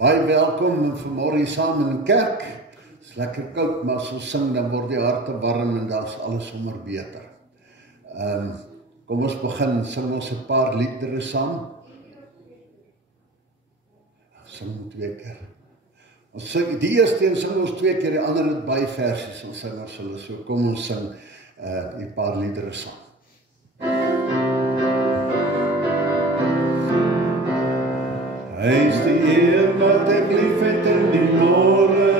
Baie welkom vanmôre hier saam in die kerk. Het is lekker koud, maar as ons sing, dan word die harte warm en dan is alles sommer beter. Kom ons begin, sing ons 'n paar liedere saam. Sing 2 keer. Ons sing die eerste een sing ons 2 keer, die ander het baie versies, ons singers hulle. So kom ons sing die paar liedere saam. Hy is die een wat ek lief het in die môre,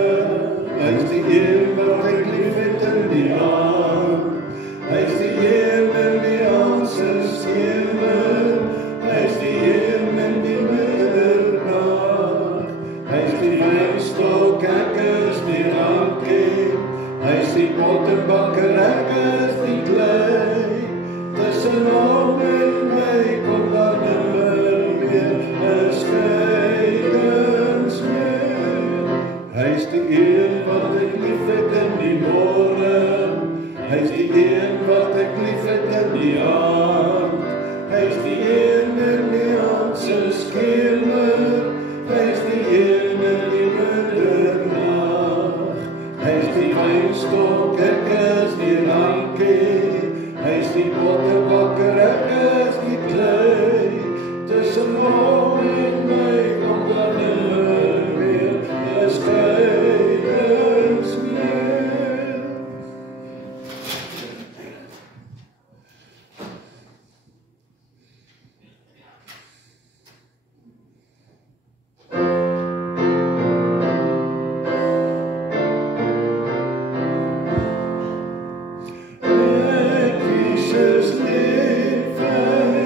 hy is die een wat ek lief het in die aand, hy is die een in die aand se skemer, hy is die een in die middernag, hy is die wynstok, ek is die rankie, hy is die pottebakker, ek is die klei, tussen hom en my kom daar nimmer weer 'n skeidings meer. Hy is die een wat ek lief het in die môre, hy is die een wat ek lief het in die aand, hy is die een in die aand se skemer, hy is die een in die middernag, hy is die wynstok, ek is die rankie, hy is die pottebakker, ek is die klei, tussen hom en my kom daar nimmer weer 'n skeidings meer. Jesus leef, hy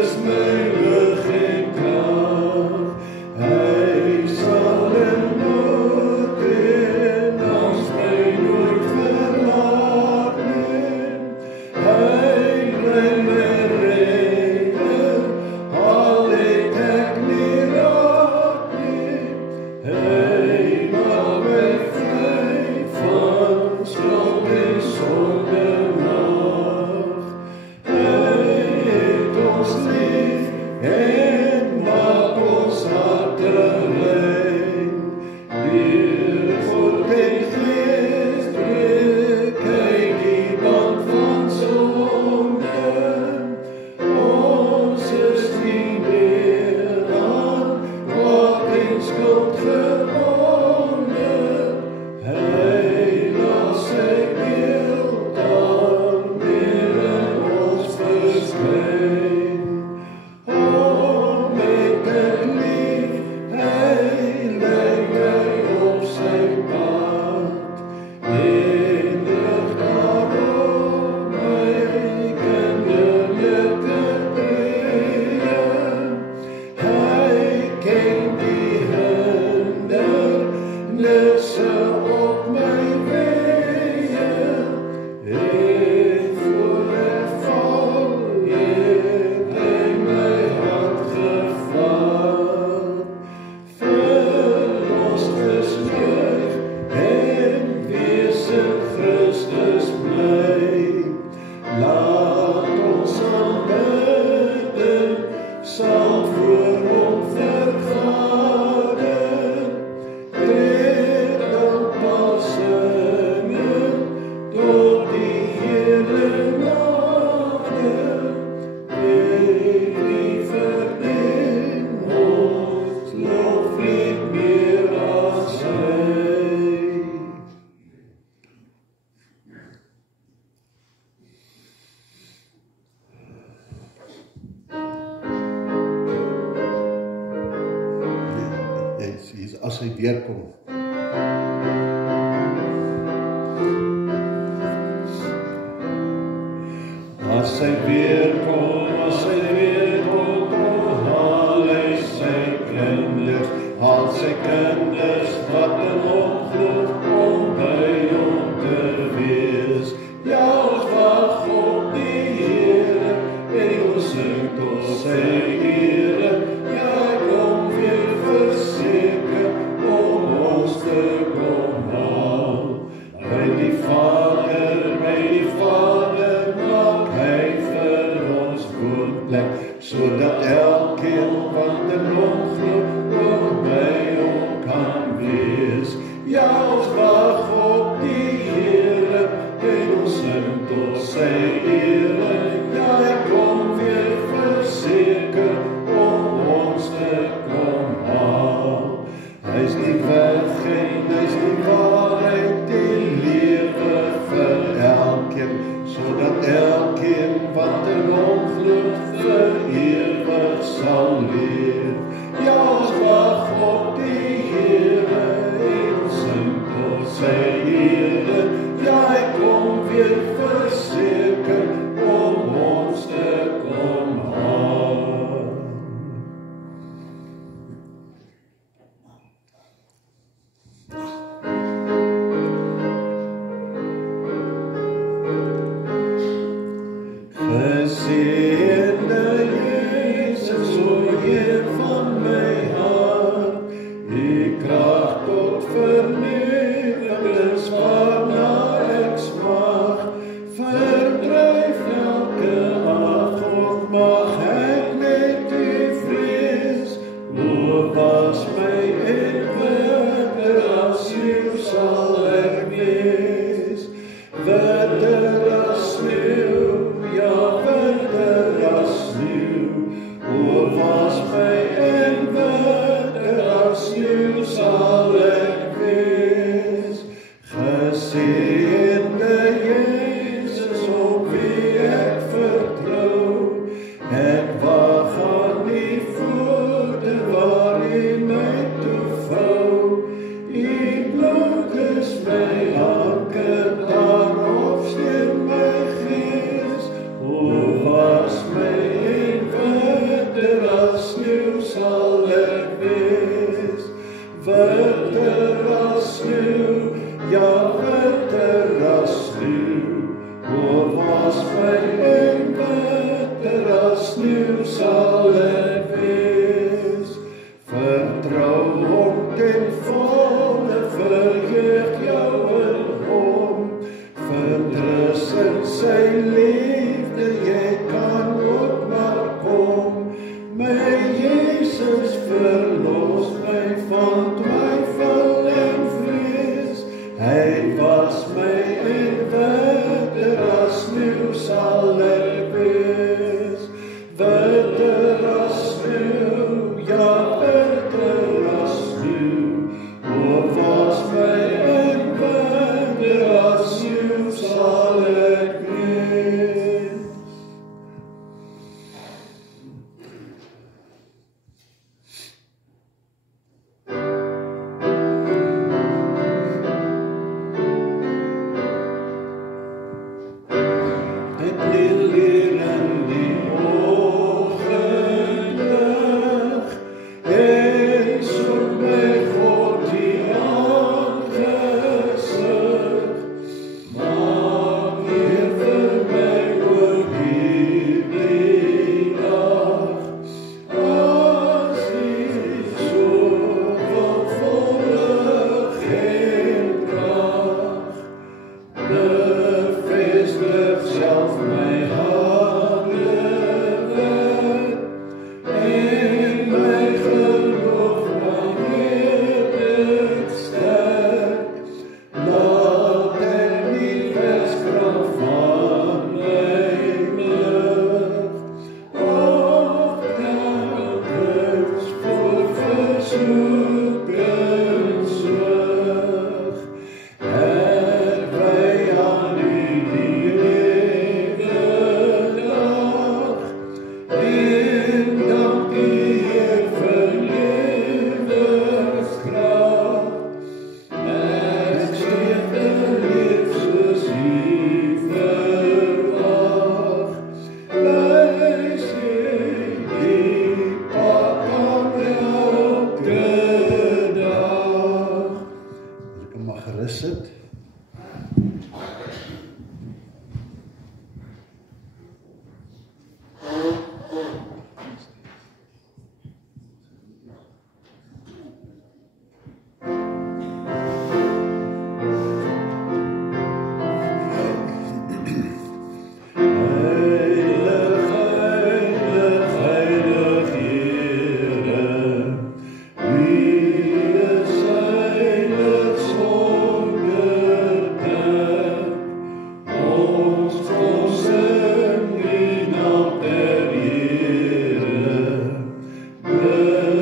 is my lig en krag, hy sal in nood en ons my nooit verlaat nie, hy bly my redder, al het ek nie raad nie, hy maak my vry van skuld en sonde. En maak ons harte rein, deur God en Gees breek hy die band van sonde. Ons is nie meer aan kwaad en skuld gebonde, hy laat sy beeld aan weer in ons verskyn. As hy weerkom. As hy weerkom, kom haal hy sy kinders wat in hom glo, om by hom te wees. Ja, ons wag op die Here, en ons sing tot sy ere. Ja, hy kom weer verseker, om ons te kom haal. By die Vader, maak hy vir ons woonplek, sodat elkeen wat in hom glo, kom by hom leven.